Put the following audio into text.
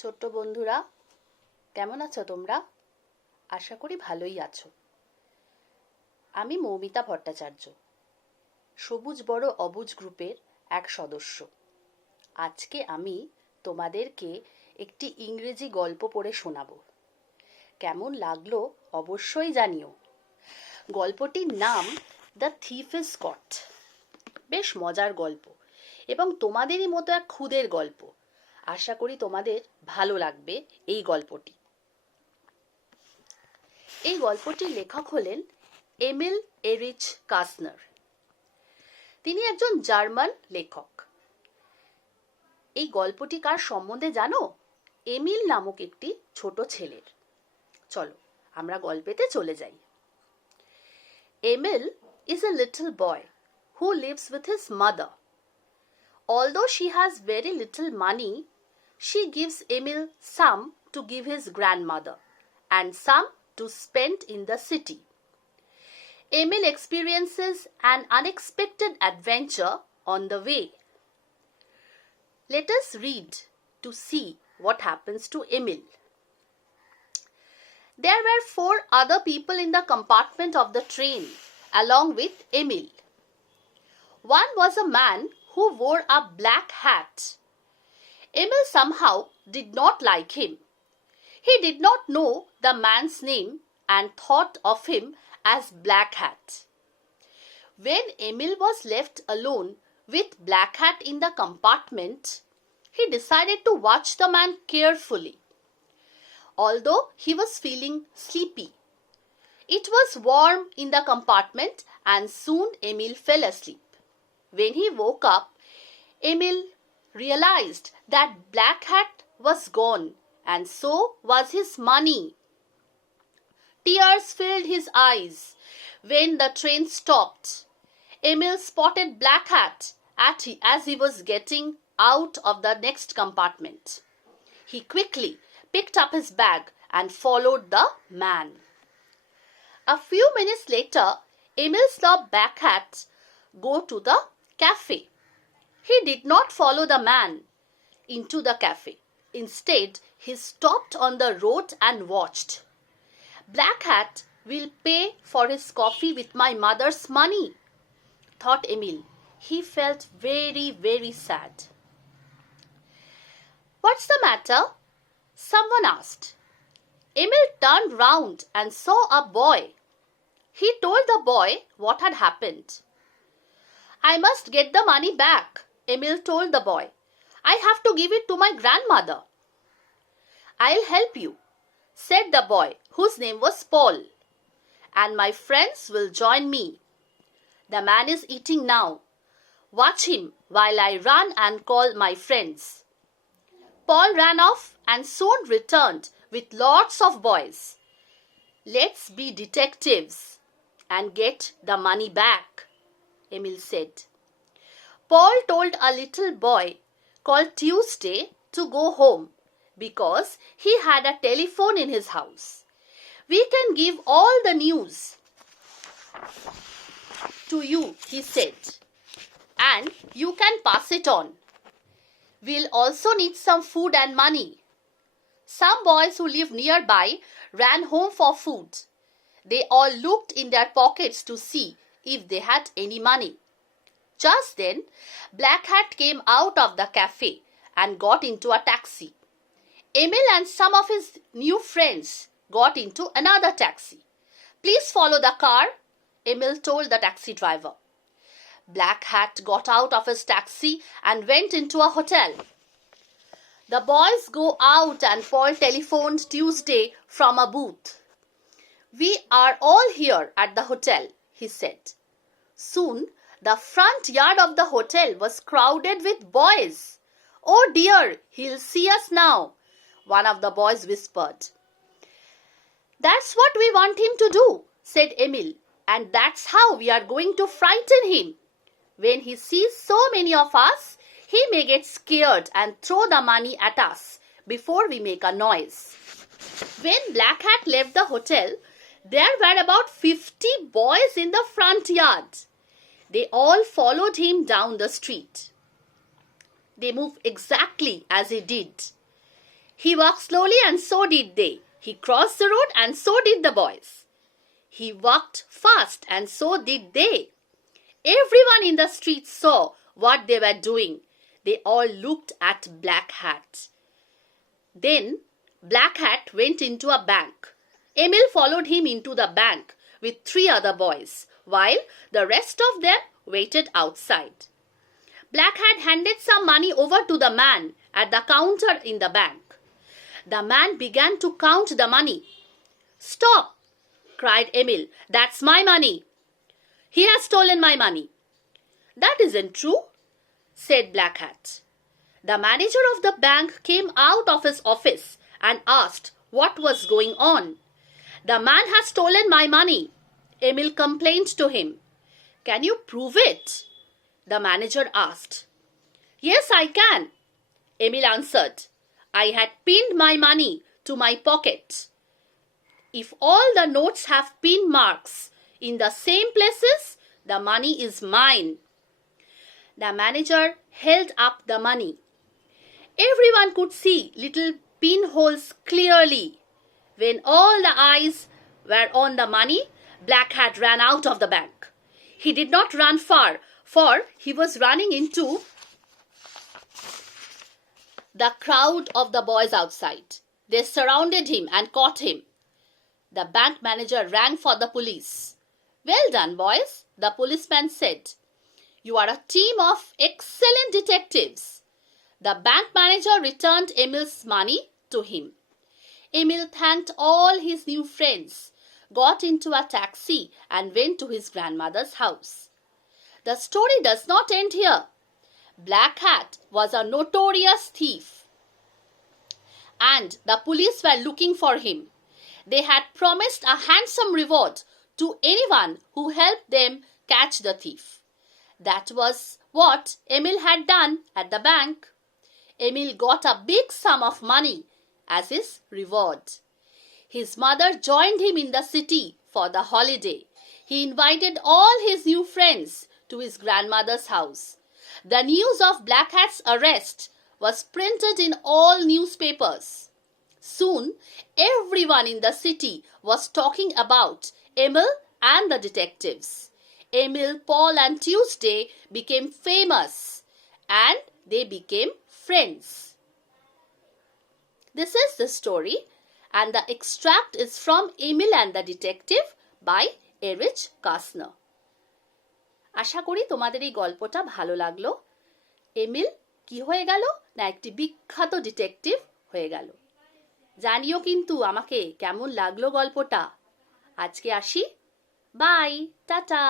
ছোট্ট বন্ধুরা, কেমন আছো তোমরা? আশা করি ভালোই আছো। আমি মৌমিতা ভট্টাচার্য, সবুজ বড় অবুজ গ্রুপের এক সদস্য। আজকে আমি তোমাদেরকে একটি ইংরেজি গল্প পড়ে শোনাবো। কেমন লাগলো অবশ্যই জানিও। গল্পটির নাম দ্য থিফ ইজ কট। বেশ মজার গল্প এবং তোমাদেরই মতো এক খুদের গল্প। আশা করি তোমাদের ভালো লাগবে এই গল্পটি। এই গল্পটির লেখক হলেন এমিল এরিচ কাসনার। তিনি একজন জার্মান লেখক। এই গল্পটি কার সম্বন্ধে জানো? এমিল নামক একটি ছোট ছেলের। চলো আমরা গল্পেতে চলে যাই। Emil is a little boy who lives with his mother. Although she has very little money, she gives Emil some to give his grandmother and some to spend in the city. Emil experiences an unexpected adventure on the way. Let us read to see what happens to Emil. There were 4 other people in the compartment of the train along with Emil. One was a man who wore a black hat. Emil somehow did not like him. He did not know the man's name and thought of him as Black Hat. When Emil was left alone with Black Hat in the compartment, he decided to watch the man carefully. Although he was feeling sleepy, it was warm in the compartment and soon Emil fell asleep. When he woke up, Emil realized that Black Hat was gone and so was his money. Tears filled his eyes when the train stopped. Emil spotted Black Hat as he was getting out of the next compartment. He quickly picked up his bag and followed the man. A few minutes later, Emil saw Black Hat go to the cafe. He did not follow the man into the cafe. Instead, he stopped on the road and watched. Black Hat will pay for his coffee with my mother's money, thought Emil. He felt very, very sad. What's the matter? Someone asked. Emil turned round and saw a boy. He told the boy what had happened. I must get the money back, Emil told the boy. I have to give it to my grandmother. I'll help you, said the boy, whose name was Paul. And my friends will join me. The man is eating now. Watch him while I run and call my friends. Paul ran off and soon returned with lots of boys. Let's be detectives and get the money back, Emil said. Paul told a little boy called Tuesday to go home because he had a telephone in his house. We can give all the news to you, he said, and you can pass it on. We'll also need some food and money. Some boys who lived nearby ran home for food. They all looked in their pockets to see if they had any money. Just then, Black Hat came out of the cafe and got into a taxi. Emil and some of his new friends got into another taxi. Please follow the car, Emil told the taxi driver. Black Hat got out of his taxi and went into a hotel. The boys go out and Paul telephoned Tuesday from a booth. We are all here at the hotel, he said. Soon, the front yard of the hotel was crowded with boys. Oh dear, he'll see us now, one of the boys whispered. That's what we want him to do, said Emil, and that's how we are going to frighten him. When he sees so many of us, he may get scared and throw the money at us before we make a noise. When Black Hat left the hotel, there were about 50 boys in the front yard. They all followed him down the street. They moved exactly as he did. He walked slowly and so did they. He crossed the road and so did the boys. He walked fast and so did they. Everyone in the street saw what they were doing. They all looked at Black Hat. Then Black Hat went into a bank. Emil followed him into the bank with 3 other boys, while the rest of them waited outside. Black Hat handed some money over to the man at the counter in the bank. The man began to count the money. "Stop!" cried Emil. "That's my money. He has stolen my money." "That isn't true," said Black Hat. The manager of the bank came out of his office and asked what was going on. "The man has stolen my money," Emil complained to him. "Can you prove it?" the manager asked. "Yes, I can," Emil answered. "I had pinned my money to my pocket. If all the notes have pin marks in the same places, the money is mine." The manager held up the money. Everyone could see little pinholes clearly. When all the eyes were on the money, Black Hat ran out of the bank. He did not run far, for he was running into the crowd of the boys outside. They surrounded him and caught him. The bank manager rang for the police. "Well done, boys," the policeman said. "You are a team of excellent detectives." The bank manager returned Emil's money to him. Emil thanked all his new friends, got into a taxi and went to his grandmother's house. The story does not end here. Black Hat was a notorious thief, and the police were looking for him. They had promised a handsome reward to anyone who helped them catch the thief. That was what Emil had done at the bank. Emil got a big sum of money as his reward. His mother joined him in the city for the holiday. He invited all his new friends to his grandmother's house. The news of Black Hat's arrest was printed in all newspapers. Soon, everyone in the city was talking about Emil and the detectives. Emil, Paul and Tuesday became famous and they became friends. This is the story and the extract is from Emil and the Detective by Erich Kästner. আশা করি তোমাদের এই গল্পটা ভালো লাগলো। Emil কি হয়ে গেল না একটি বিখ্যাত ডিটেকটিভ হয়ে গেল। জানিও কিন্তু আমাকে কেমন লাগলো গল্পটা। আজকে আসি, বাই, টাটা।